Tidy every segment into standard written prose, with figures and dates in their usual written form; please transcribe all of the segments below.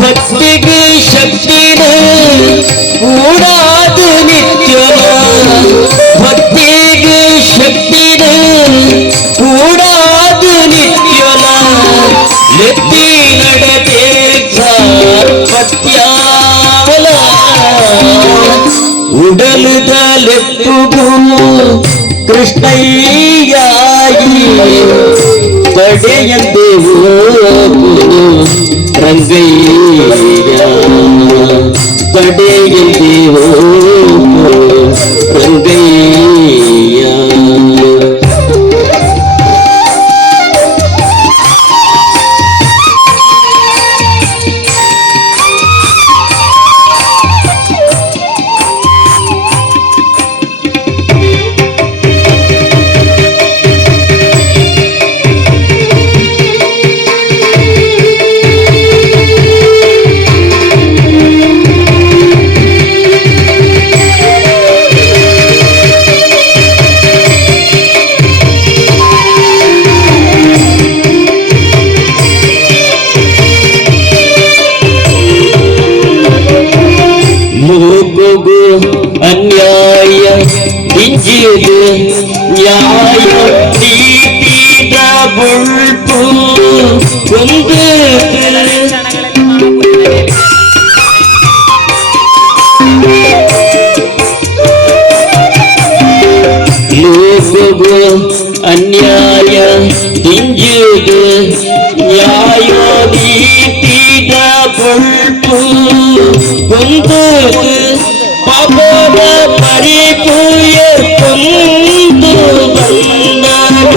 ಭಕ್ತಿಗೆ ಶಕ್ತಿನ ಕೂಡಾದು ನಿತ್ಯನ ಭಕ್ತಿಗೆ ಶಕ್ತಿನ ಕೂಡಾದು ನಿತ್ಯನ ಎತ್ತಿ ನಡತೆ ಪತ್ಯಾಲ ಉಡಲುದ ಲೆಪ್ಪುಗು ಕೃಷ್ಣಯ್ಯಾಯಿ ತಡೆಯಂತೆ ಹೋಗುವುದು ರಂಗಯ್ಯ ತಡೆಯಂತೆ ಹೋಗುವುದು ರಂಗಯ್ಯ ಅನ್ಯಾಯ ಇಂಜಿದು ನ್ಯಾಯ ನೀತಿದ ಬುಳ್ಪು ಒಂದು ಲೋಕವು ಅನ್ಯಾಯ ಇಂಜಿದು ನ್ಯಾಯ ನೀತಿದ ಬುಳ್ಪು ಒಂದು ಪಾಪದ ಪರಿಪೂಯ ಕೊಂದು ಬಂದಾಗ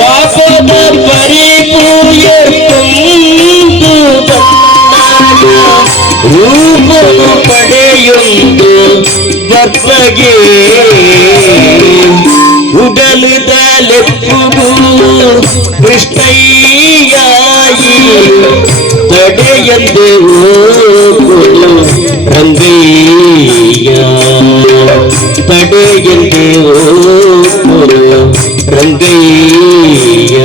ಪಾಪದ ಪರಿಪೂಯ ಕೊಂದು ಬಂದಾಗ ರೂಪನು ಪಡೆಯೊಂದು ಬಪ್ಪಗೆ ಉಡಲಿದ ಲೆಪ್ಪುಗು ಕೃಷ್ಣಯ್ಯಾಯಿ ತಡೆಯಂದೆ ಹೋಗುವುದು ರಂಗಯ್ಯ ತಡೆಯಂದೆ ಹೋಗುವುದು ರಂಗಯ್ಯ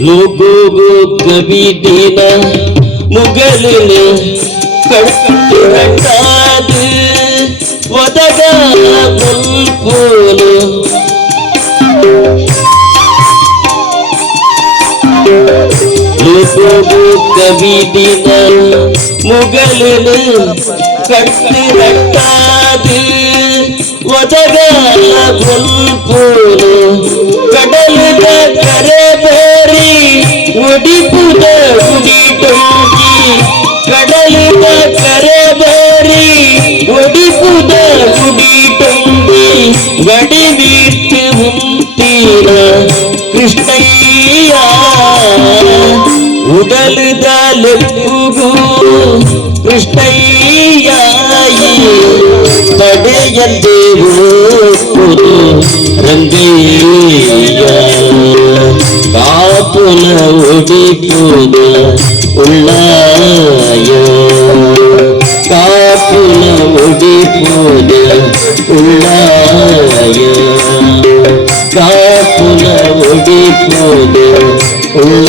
ಲೋಗೋಗೋ ಕವಿ ದಿನ ಮುಗಲಿನ ಕಟ್ಟದು ಒದಗ ಬಲ್ಪೋಲು ಲೋಗೋಗೋ ಕವಿ ದಿನ ಮುಗಲಿನ ಕಟ್ಟದು ಒದಗ ಬಲ್ಪೋಲು ಕಡಲದ ಕರೆ ಬೇರಿ ಉಡಿಪುದ ಉಡಿ ಟೊಂಗಿ ಕಡಲದ ಕರೆ ಬೇರಿ ಉಡಿಪುದ ಉಡಿ ಟೊಂಗಿ ಗಡಿ ಬಿಟ್ಟು ಮುಂತೀರ ಕೃಷ್ಣಯ್ಯ ಉಡಲದ ಲೆಪ್ಪುಗು ಕೃಷ್ಣಯ್ಯಾಯಿ ತಡೆಯಂತೆ ಹೋಗುವುದು ರಂಗಯ್ಯ ಕಾಪುನ ಉಡಿಪುದ ಉಳ್ಳಾಯ ಕಾಪುನ ಉಡಿಪುದ ಉಳ್ಳಾಯ ಕಾಪುನ ಉಡಿಪುದ ಉಳ್ಳ